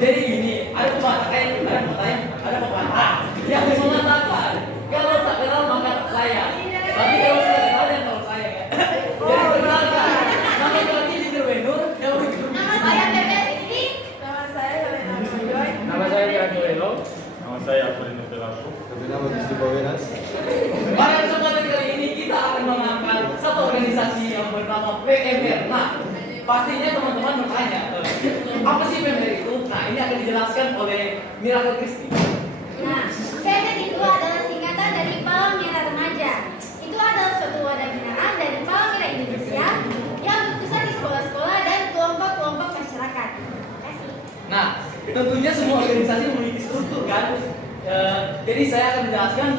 Jadi gini, ada pepatah yang mengatakan kalau tak kenal maka tak sayang. Tapi kalau sudah kenal yang tahu sayang ya. Jadi kenalkan, nama kami di Terwenur. Nama saya Bebe Siti. Nama saya Helena Joy. Nama saya Rianto Elo. Nama saya Apolino Pelaku. Nama Gusti Bawenas. Pada kesempatan kali ini kita akan mengangkat satu organisasi yang bernama PMR. Nah, pastinya teman-teman bertanya, apa sih PMR itu? Nah, ini akan dijelaskan oleh Miracle Kristi. Nah, PMR itu adalah singkatan dari Palang Merah Remaja. Itu adalah suatu wadah binaan dari Palang Merah Indonesia yang berpusat di sekolah-sekolah dan kelompok-kelompok masyarakat. Terima kasih. Nah, tentunya semua organisasi memiliki struktur kan. Jadi saya akan menjelaskan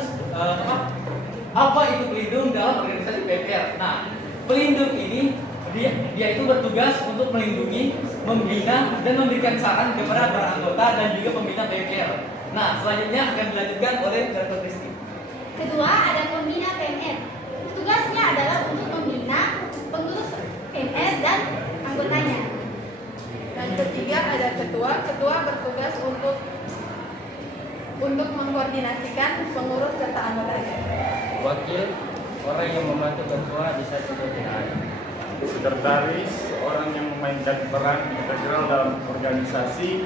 apa itu pelindung dalam organisasi PMR. Nah, pelindung ini dia itu bertugas untuk melindungi, membina, dan memberikan saran kepada para anggota dan juga pembina PMR. Nah, selanjutnya akan dilanjutkan oleh Dr. Kristi. Kedua, ada pembina PMR. Tugasnya adalah untuk membina pengurus PMR dan anggotanya. Dan ketiga ada ketua. Ketua bertugas untuk mengkoordinasikan pengurus serta anggotanya. Wakil, orang yang membantu ketua bisa juga tidak ada. Sekretaris, orang yang memainkan peran integral dalam organisasi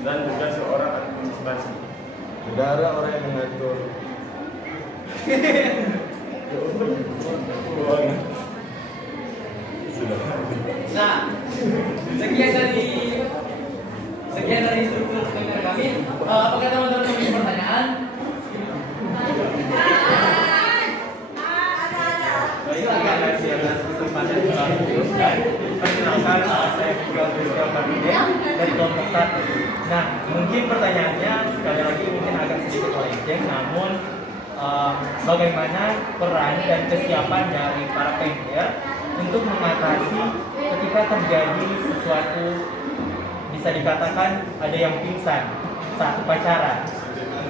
dan juga seorang administrasi. Saudara orang yang mengatur. Nah, sekian dari struktur PMR kami. Apakah teman-teman memiliki pertanyaan? Baiklah, kesempatan dan perkenalkan saya Fikal Rizal Kabinet dari kelompok 1. Nah, mungkin pertanyaannya sekali lagi mungkin agak sedikit melenceng, namun bagaimana peran dan kesiapan dari para PMR untuk mengatasi ketika terjadi sesuatu, bisa dikatakan ada yang pingsan saat upacara.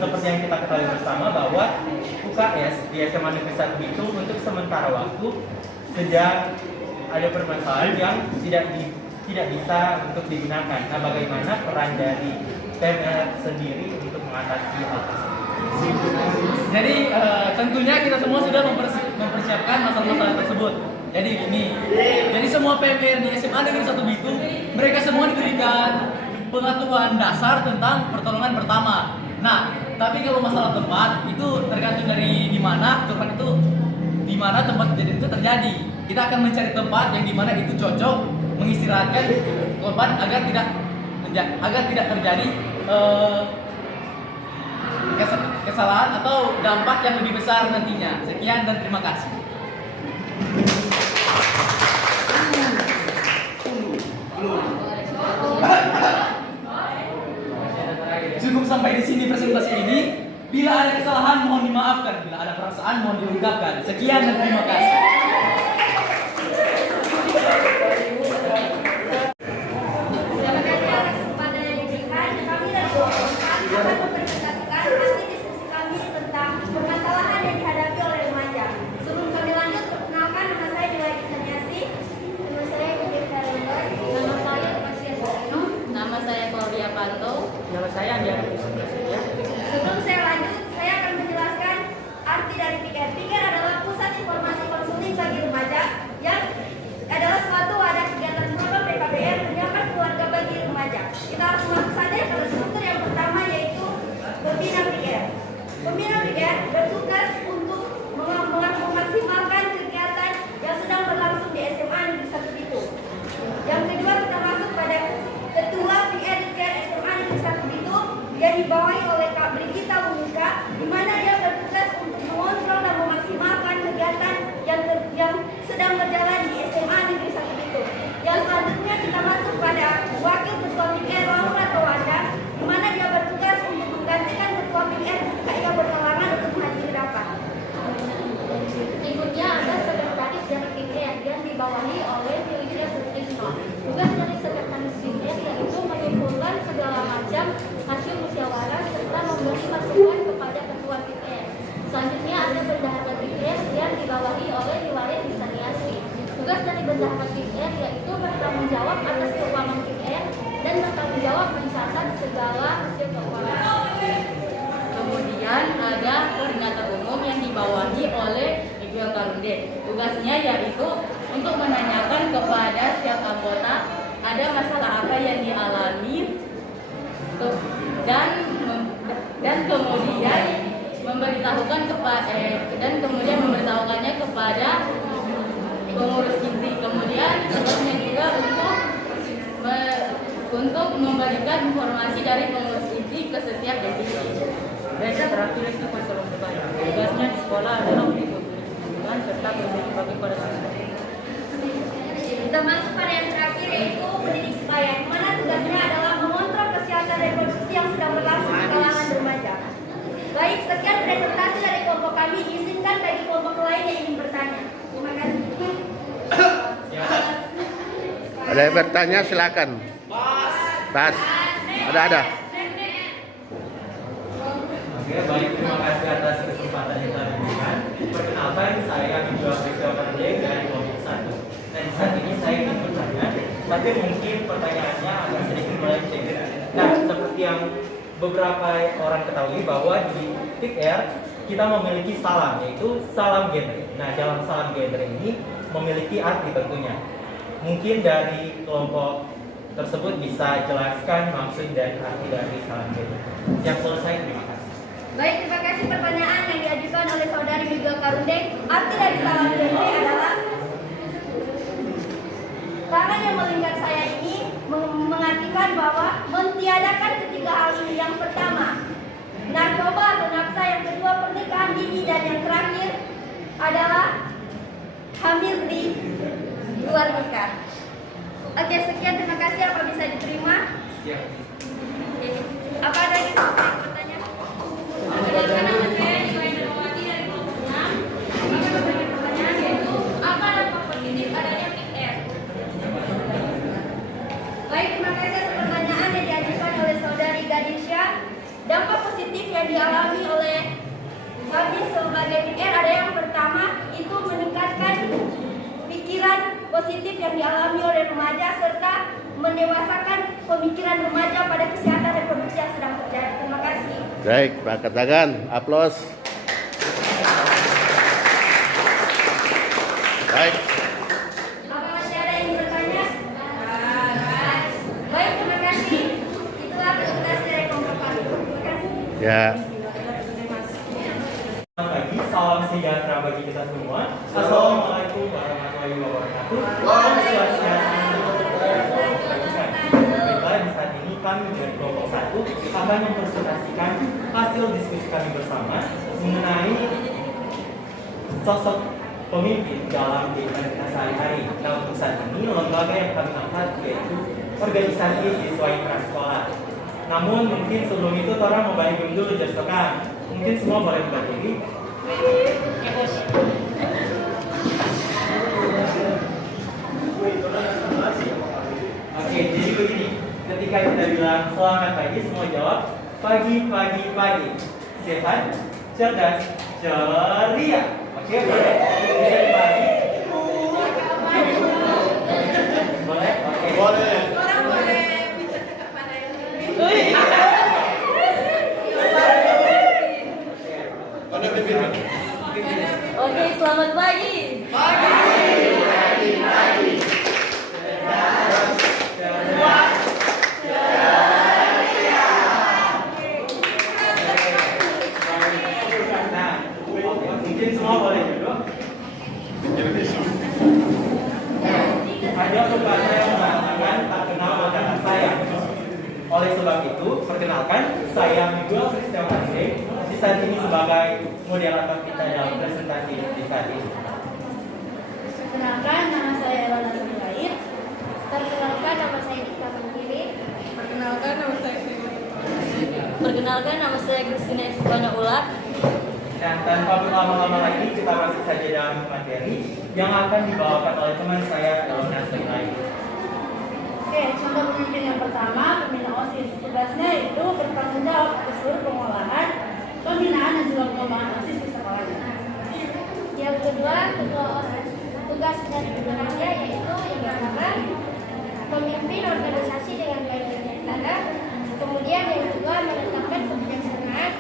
Seperti yang kita ketahui bersama bahwa UKS di SMA Negeri 1 itu untuk sementara waktu sedang ada permasalahan yang tidak bisa untuk digunakan. Nah, bagaimana peran dari PMR sendiri untuk mengatasi hal tersebut? Jadi tentunya kita semua sudah mempersiapkan masalah-masalah tersebut. Jadi jadi semua PMR di SMA Negeri 1 Bitung, mereka semua diberikan pengetahuan dasar tentang pertolongan pertama. Nah, tapi kalau masalah tempat itu tergantung dari di mana tempat kejadian itu terjadi. Kita akan mencari tempat yang di mana itu cocok mengistirahatkan korban agar tidak terjadi kesalahan atau dampak yang lebih besar nantinya. Sekian dan terima kasih. Cukup sampai di sini presentasi ini. Bila ada kesalahan mohon dimaafkan, bila ada perasaan mohon diungkapkan. Sekian dan terima kasih. Terima kasih atas kesempatan yang diberikan. Kami dari kelompok 4 akan mempresentasikan hasil diskusi kami tentang permasalahan yang dihadapi oleh remaja. Sebelum kami lanjut, perkenalkan nama saya Dewa Isaniasi. Nama saya Kudir Darulbar. Nama saya Tasya Sarino. Nama saya Claudia Panto. Nama saya Andiara Kusuma. Sebelum saya lanjut, saya akan menjelaskan arti dari PIKR. PIKR adalah Pusat Informasi Konseling bagi Remaja yang adalah suatu wadah kegiatan program PKBR menyiapkan keluarga bagi remaja. Kita langsung masuk saja pada struktur yang pertama, yaitu pembina PIKR. Pembina PIKR bertugas untuk memaksimalkan kegiatan yang sedang berlangsung di SMA Negeri 1 Bitung. Yang kedua, kita masuk pada Ketua PIKR SMA Negeri 1 Bitung yang dibawahi oleh Kak Brigita Lumika, di mana dia bertugas untuk mengontrol dan memaksimalkan kegiatan yang sedang berjalan di SMA Negeri 1 Bitung. Yang selanjutnya kita masuk pada Wakil Ketua PIKR Laura Tawanda, di mana dia bertugas untuk anggota ada masalah apa yang dialami dan kemudian memberitahukannya kepada pengurus inti. Kemudian tugasnya juga untuk memberikan informasi dari pengurus inti ke setiap divisi. Biasa tertulis di kurikulum sekolah. Tugasnya di sekolah adalah untuk hubungan serta berbagi pada siswa. Kita masuk pada yang terakhir yaitu pendidik sebaya, di mana tugasnya adalah mengontrol kesehatan reproduksi yang sedang berlangsung di kalangan remaja. Baik, sekian presentasi dari kelompok kami. Izinkan bagi kelompok lain yang ingin bertanya. Terima kasih. Ada yang bertanya silakan. Pas. Ada. Oke, baik, terima kasih atas kesempatan yang telah diberikan. Perkenalkan, saya Miguel Christian Fernandez dari kelompok 1. Nah, di saat ini saya ingin bertanya, tapi mungkin pertanyaannya agak sedikit melenceng. Nah, seperti yang beberapa orang ketahui bahwa di TIK R kita memiliki salam, yaitu salam genre. Nah, dalam salam genre ini memiliki arti tentunya. Mungkin dari kelompok tersebut bisa jelaskan maksud dan arti dari salam genre. Yang selesai, terima kasih. Baik, terima kasih. Pertanyaan yang diajukan oleh saudari Miguel Karundeng. Arti dari salam genre adalah tangan yang melingkar saya ini mengartikan bahwa mentiadakan ketiga hal ini. Yang pertama, narkoba atau nafsa. Yang kedua, pernikahan dini. Dan yang terakhir adalah hamil di luar nikah. Oke, sekian. Terima kasih. Apa bisa diterima? Siap. Apa ada yang pertanyaan? Perkenalkan, nama saya Niwayan Darmawati dari kelompok 6. Kami memberikan pertanyaan yaitu apa dampak positif adanya TIK R? Baik, terima kasih atas pertanyaan yang diajukan oleh saudari Gadisha. Dampak positif yang dialami oleh kami sebagai PIK ada yang pertama, itu meningkatkan pikiran positif yang dialami oleh remaja serta mendewasakan pemikiran remaja pada kesehatan reproduksi yang sedang terjadi. Terima kasih. Baik, angkat tangan, aplaus. Baik. Apa masih ada yang bertanya? Baik, terima kasih. Itulah presentasi dari kelompok kami. Terima kasih. Ya. Selamat pagi, salam sejahtera bagi kita semua. Assalamualaikum warahmatullahi wabarakatuh. Om Swastiastu. Baiklah, di saat ini kami dari kelompok 1 akan mempresentasikan hasil diskusi kami bersama mengenai sosok pemimpin dalam kehidupan kita sehari-hari. Nah, untuk saat ini lembaga yang kami angkat yaitu organisasi siswa prasekolah. Namun mungkin sebelum itu orang mau balik dulu jastokan. Mungkin semua boleh berdiri. Oke, jadi begini. Ketika kita bilang selamat pagi, semua jawab pagi. Sehat, cerdas, ceria. Oke, boleh. Bisa dibagi. Boleh? Oke. Boleh. Orang boleh bicara kepada yang Pada pimpinan. Oke, selamat pagi. Nah, mungkin semua boleh duduk. Ada pepatah yang mengatakan tak kenal maka tak sayang. Oleh sebab itu, perkenalkan saya Miguel Christian Fernandez di saat ini sebagai moderator kita dalam presentasi di saat ini. Perkenalkan, nama saya Elana Sulaid. Perkenalkan, nama saya Dika Mandiri. Perkenalkan, nama saya Perkenalkan, nama saya Kristina Esbana Ulat. Nah, tanpa berlama-lama lagi, kita masuk saja dalam materi yang akan dibawakan oleh teman saya, Elona Sulaid. Oke, contoh pemimpin yang pertama, pembina OSIS. Tugasnya itu bertanggung jawab atas seluruh pengolahan, pembinaan dan juga pengembangan OSIS di sekolahnya. Yang kedua, ketua OSIS. Tugas dan pembinaannya yaitu yang pertama, memimpin organisasi dengan baik dan benar. Kemudian yang kedua, menetapkan kebijaksanaan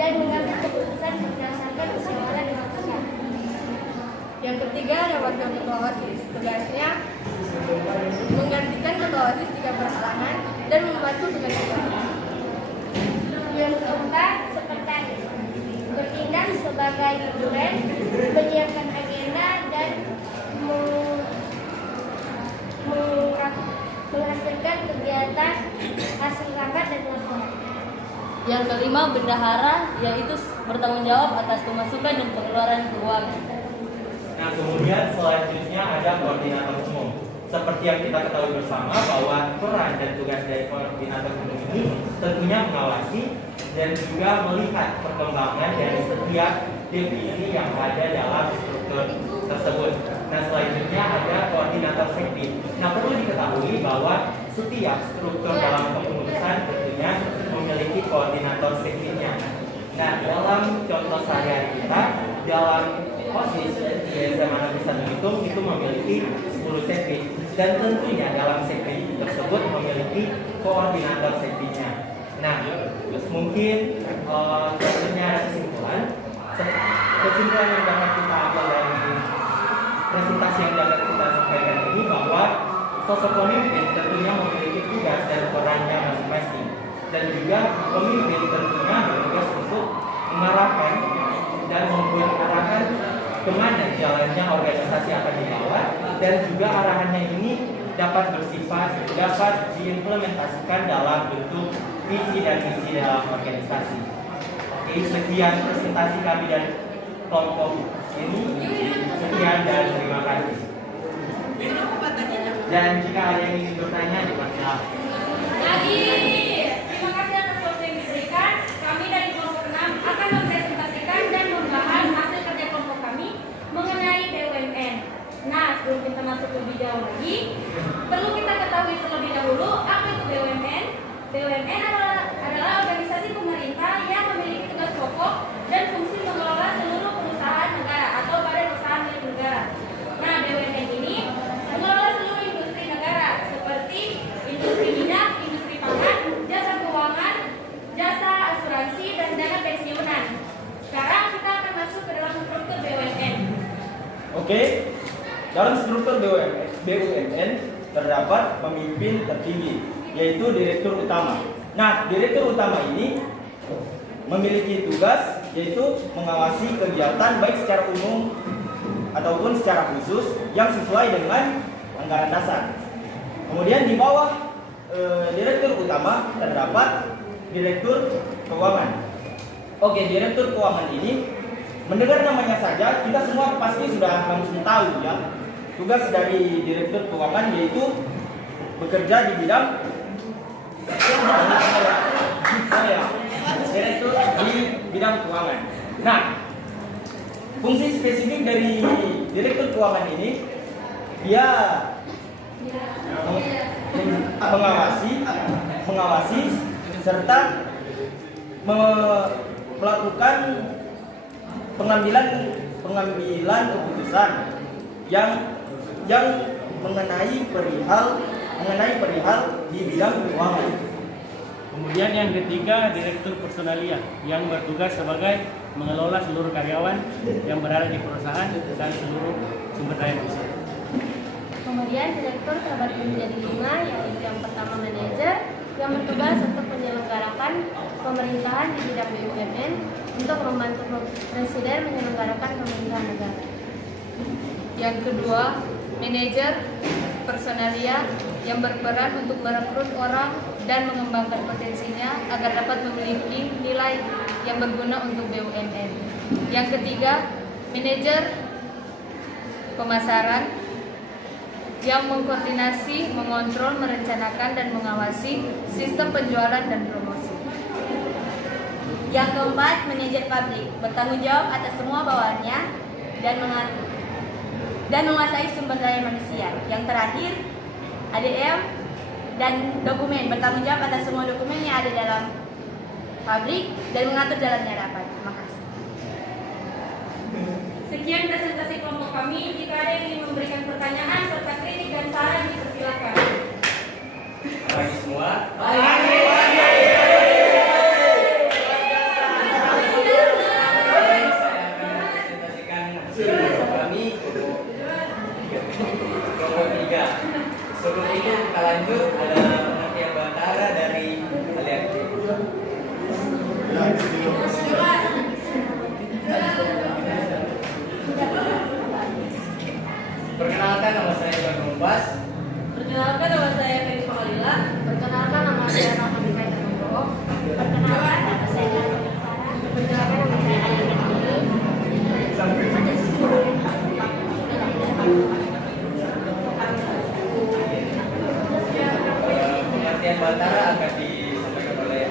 dan mengambil keputusan berdasarkan keseimbangan dengan masyarakat. Yang ketiga ada wakil ketua OSIS. Tugasnya menggantikan ketua OSIS jika berhalangan, dan membantu tugas tugas. Yang keempat, sekretaris. Bertindak sebagai konsulen, menyiapkan agenda dan menghasilkan kegiatan hasil rapat dan laporan. Yang kelima, bendahara, yaitu bertanggung jawab atas pemasukan dan pengeluaran keuangan. Nah, kemudian selanjutnya ada koordinator umum. Seperti yang kita ketahui bersama bahwa peran dan tugas dari koordinator umum ini tentunya mengawasi dan juga melihat perkembangan dari setiap divisi yang ada dalam struktur tersebut. Nah, selanjutnya ada koordinator sektif. Nah, perlu diketahui bahwa setiap struktur dalam kepengurusan tentunya memiliki koordinator sektifnya. Nah, dalam contoh sehari-hari kita, dalam OSIS di SMA Negeri 1 Bitung itu memiliki 10 sektif, dan tentunya dalam sektif tersebut memiliki koordinator sektifnya. Nah, mungkin selanjutnya ada kesimpulan yang dapat kita ambil dari presentasi yang dapat kita sampaikan ini, bahwa sosok pemimpin tentunya memiliki tugas dan perannya masing-masing, dan juga pemimpin tentunya bertugas untuk mengarahkan dan memberi arahan kemana jalannya organisasi akan dibawa, dan juga arahannya ini dapat diimplementasikan dalam bentuk visi dan misi dalam organisasi. Oke, sekian presentasi kami dan kelompok ini. Sekian dan terima kasih. Dan jika ada yang ingin bertanya, dipersilakan. Jadi, terima kasih atas waktu yang diberikan. Kami dari kelompok 6 akan mempresentasikan dan membahas hasil kerja kelompok kami mengenai BUMN. Nah, sebelum kita masuk lebih jauh lagi, perlu kita ketahui terlebih dahulu apa itu BUMN. BUMN adalah organisasi pemerintah yang memiliki tugas pokok dan fungsi mengelola seluruh perusahaan negara atau badan usaha milik negara. Nah, BUMN ini mengelola seluruh industri negara seperti industri minyak, industri pangan, jasa keuangan, jasa asuransi, dan dana pensiunan. Sekarang kita akan masuk ke dalam struktur BUMN. Oke, dalam struktur BUMN terdapat pemimpin tertinggi, yaitu direktur utama. Nah, direktur utama ini memiliki tugas yaitu mengawasi kegiatan baik secara umum ataupun secara khusus yang sesuai dengan anggaran dasar. Kemudian di bawah direktur utama terdapat direktur keuangan. Oke, direktur keuangan ini, mendengar namanya saja kita semua pasti sudah langsung tahu ya. Tugas dari direktur keuangan yaitu bekerja di bidang direktur di bidang keuangan. Nah, fungsi spesifik dari direktur keuangan ini, dia mengawasi serta melakukan pengambilan keputusan yang mengenai perihal di bidang keuangan. Kemudian yang ketiga, direktur personalia yang bertugas sebagai mengelola seluruh karyawan yang berada di perusahaan dan seluruh sumber daya manusia. Kemudian direktur terbagi menjadi 5, yaitu yang pertama manajer yang bertugas untuk menyelenggarakan pemerintahan di bidang BUMN untuk membantu presiden menyelenggarakan pemerintahan negara. Yang kedua, manajer personalia yang berperan untuk merekrut orang dan mengembangkan potensinya agar dapat memiliki nilai yang berguna untuk BUMN. Yang ketiga, manajer pemasaran yang mengkoordinasi, mengontrol, merencanakan, dan mengawasi sistem penjualan dan promosi. Yang keempat, manajer pabrik bertanggung jawab atas semua bawahannya dan menguasai sumber daya manusia. Yang terakhir, ADM dan dokumen bertanggung jawab atas semua dokumen yang ada dalam pabrik dan mengatur jalannya rapat. Terima kasih. Sekian presentasi kelompok kami. Jika ada yang ingin memberikan pertanyaan serta kritik dan saran, dipersilakan. Pagi semua. Kami kelompok 3. Perkenalkan, nama saya Iwan Rumbas. Perkenalkan, nama saya Felis Pakalila. Perkenalkan, nama saya Rahman Kaita Nugroho. Perkenalkan, nama saya Perkenalkan, nama saya Ayana Pengertian Bantara akan disampaikan oleh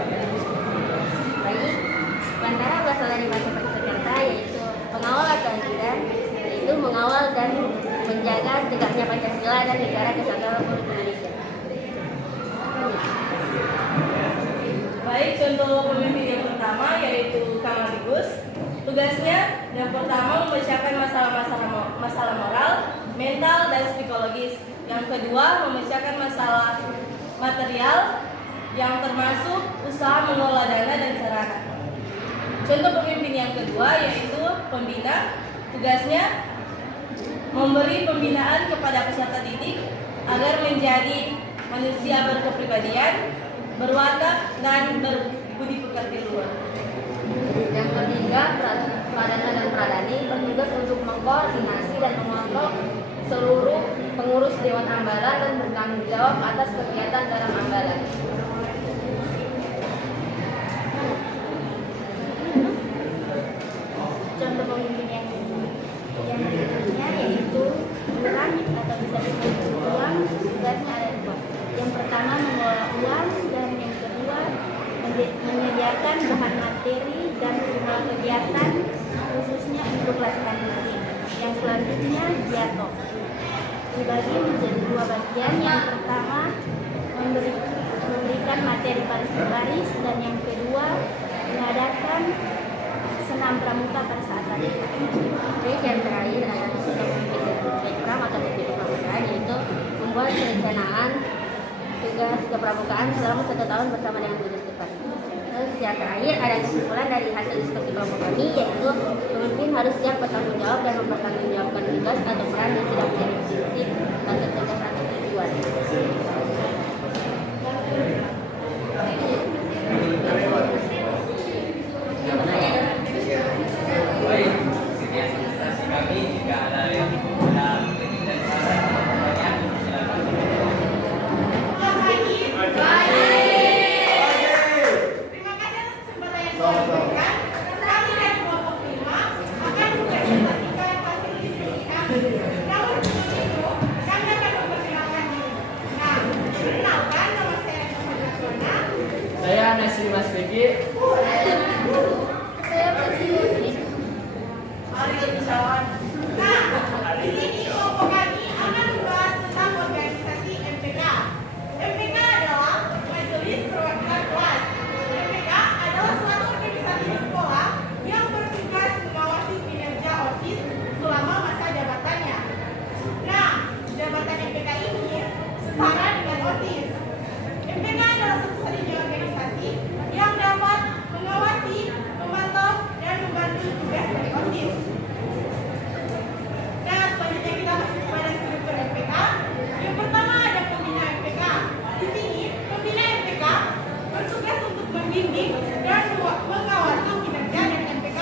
Baik, Bantara berasal dari bahasa Sanskerta yaitu pengawal atau ajudan, yaitu mengawal dan menjaga tegaknya Pancasila dan Negara Kesatuan Republik Indonesia. Baik, contoh pemimpin yang pertama yaitu Kamaligus. Tugasnya yang pertama memecahkan masalah moral, mental, dan psikologis. Yang kedua memecahkan masalah material yang termasuk usaha mengelola dana dan sarana. Contoh pemimpin yang kedua yaitu pembina. Tugasnya memberi pembinaan kepada peserta didik agar menjadi manusia berkepribadian, berwatak, dan berbudi pekerti luhur. Yang ketiga, Pradana dan Pradani bertugas untuk mengkoordinasi dan mengontrol seluruh pengurus Dewan Ambalan dan bertanggung jawab atas kegiatan dalam ambalan. Contoh pemimpin yang berikutnya yaitu uang atau bisa disebut uang. Tugasnya ada dua. Yang pertama mengelola uang dan yang kedua menyediakan bahan materi dan jumlah kegiatan khususnya untuk latihan musik. Yang selanjutnya Giato dibagi menjadi dua bagian. Yang pertama memberikan materi baris per baris dan yang kedua mengadakan senam pramuka pada saat latihan. Baik, yang terakhir adalah pemimpin program atau pemimpin pramukaan, yaitu membuat perencanaan tugas kepramukaan selama 1 tahun bersama dengan tugas depan. Terus yang terakhir ada kesimpulan dari hasil diskusi kelompok kami, yaitu pemimpin harus siap bertanggung jawab dan mempertanggungjawabkan tugas atau peran yang tidak menjadi prinsip atau tugas atau tujuan. Baik, sekian presentasi kami. Jika ada yang ada kritik dan saran atau pertanyaan, silakan. Terima kasih atas kesempatan yang telah diberikan. Kami dari kelompok 5 akan mempresentasikan hasil diskusi kami. Namun sebelum itu, kami akan memperkenalkan diri. Nah, perkenalkan, nama saya Muhammad Nasrona. Saya Nasri Mas Beki. Nah, di sini kelompok kami akan membahas tentang organisasi MPK. MPK adalah Majelis Perwakilan Kelas. MPK adalah suatu organisasi di sekolah yang bertugas mengawasi kinerja OSIS selama masa jabatannya. Nah, jabatan MPK ini setara dengan OSIS. MPK adalah satu-satunya organisasi yang dapat mengawasi, memantau, dan membantu tugas dari OSIS. Nah, selanjutnya kita masuk kepada struktur MPK. Yang pertama ada pembina MPK. Di sini, pembina MPK bertugas untuk membimbing dan mengawasi kinerja dari MPK.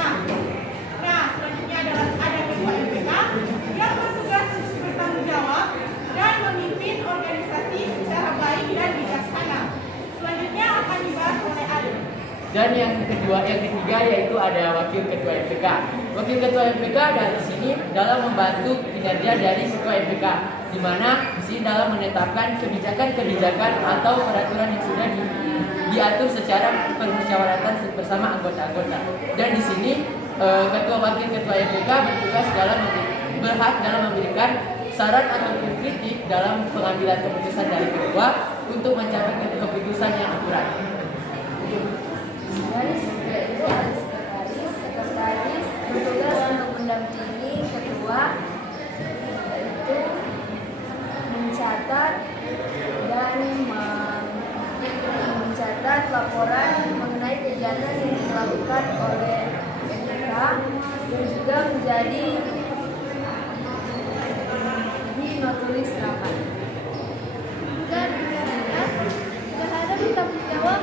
Nah, selanjutnya ada ketua MPK yang bertugas untuk bertanggung jawab dan memimpin organisasi secara baik dan bijaksana. Selanjutnya akan dibahas oleh Ali. Dan yang ketiga yaitu ada wakil ketua MPK. Wakil ketua MPK dari sini dalam membantu kinerja dari ketua MPK, di mana di sini dalam menetapkan kebijakan-kebijakan atau peraturan yang sudah diatur secara permusyawaratan bersama anggota-anggota. Dan di sini ketua wakil ketua MPK bertugas berhak dalam memberikan saran atau kritik dalam pengambilan keputusan dari ketua untuk mencapai keputusan yang akurat. Sekretaris bertugas untuk mendampingi ketua, yaitu mencatat dan mencatat laporan mengenai kegiatan yang dilakukan oleh MPK dan juga menjadi di notulis rapat. Dan terhadap tanggung jawab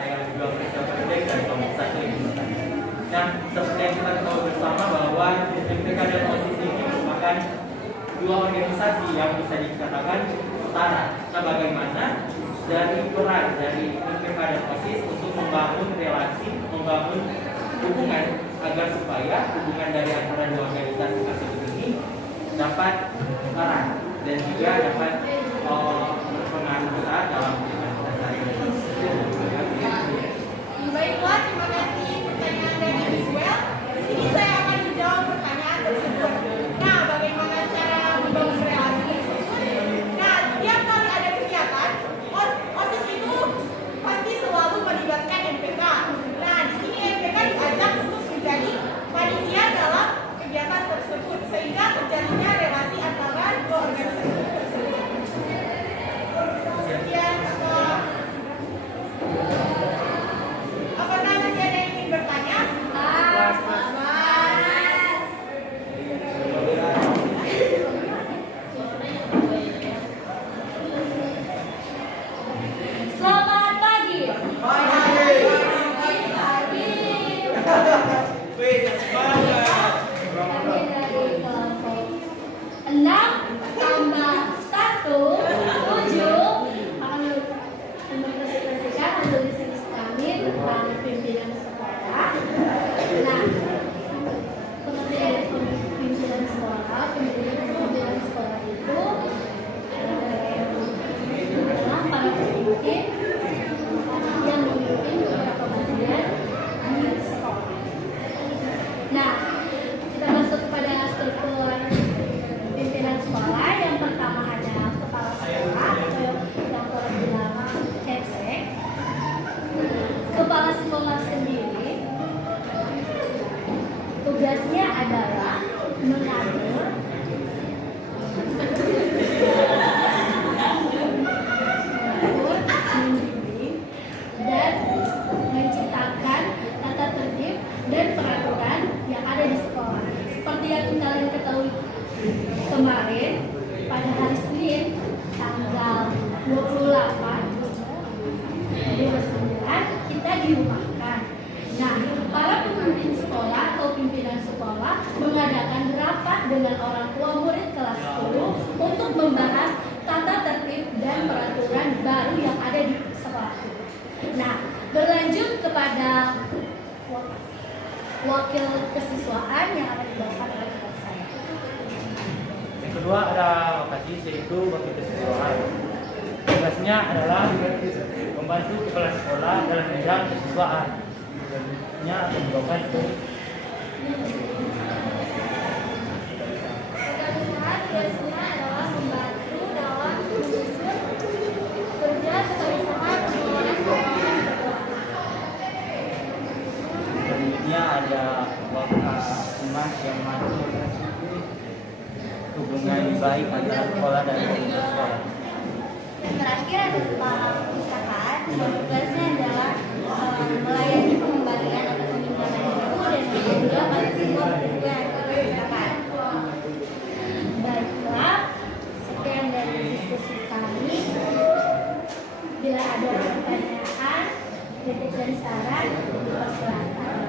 saya juga Presiden Pendek dari kelompok 1 ini. Nah, seperti yang kita ketahui bersama bahwa MPK dan OSIS ini merupakan dua organisasi yang bisa dikatakan setara. Nah, bagaimana dari peran dari MPK dan OSIS untuk membangun relasi, membangun hubungan agar supaya hubungan dari antara dua organisasi tersebut ini dapat erat dan juga dapat berpengaruh besar dalam kehidupan kita sehari-hari. Baiklah, terima kasih pertanyaan dari Iswell. Di sini saya akan menjawab pertanyaan tersebut. Nah, bagaimana cara membangun relasi tersebut? Nah, tiap kali ada kegiatan, OSIS itu pasti selalu melibatkan MPK. Nah, di sini MPK diajak untuk menjadi panitia dalam kegiatan tersebut, sehingga terjadinya relasi antara dua organisasi tersebut. Sekian, apakah masih ada yang ingin bertanya? Selamat pagi. Kami dari kelompok 6 tambah 1 7 akan mempresentasikan hasil diskusi kami tentang pimpinan sekolah. Nah, pengertian dari pimpinan sekolah, pimpinan sekolah itu adalah para pemimpin yang memimpin beberapa bagian di sekolah. Nah, kita masuk pada struktur pimpinan sekolah. Yang pertama ada kepala sekolah atau yang orang bilang headset. Kepala sekolah sendiri tugasnya adalah mengatur, membimbing, dan menciptakan tata tertib dan peraturan yang ada di sekolah. Seperti yang kalian ketahui kemarin, pada hari Senin tanggal 28 kita dirumahkan. Nah, para pemimpin sekolah atau pimpinan sekolah mengadakan rapat dengan orang tua murid kelas 10 untuk membahas tata tertib dan peraturan baru yang ada di sekolah. Nah, berlanjut kepada wakil kesiswaan yang akan dibawakan oleh saya. Yang kedua ada lokasi, yaitu wakil kesiswaan. Tugasnya adalah membantu kepala sekolah dalam bidang kesiswaan. Tugasnya akan dibawakan itu. Tugasnya adalah membantu dalam menyusun kerja bersama pengelola sekolah. Selanjutnya ada wakil humas yang mengatur hubungan baik antara sekolah dan pemerintah sekolah. Yang terakhir ada kepala perpustakaan. Tugasnya adalah melayani pengembalian atau pemindahan buku dan juga menerima buku yang diperlukan. Baiklah, sekian dari diskusi kami. Bila ada pertanyaan, kritik dan saran, dipersilakan.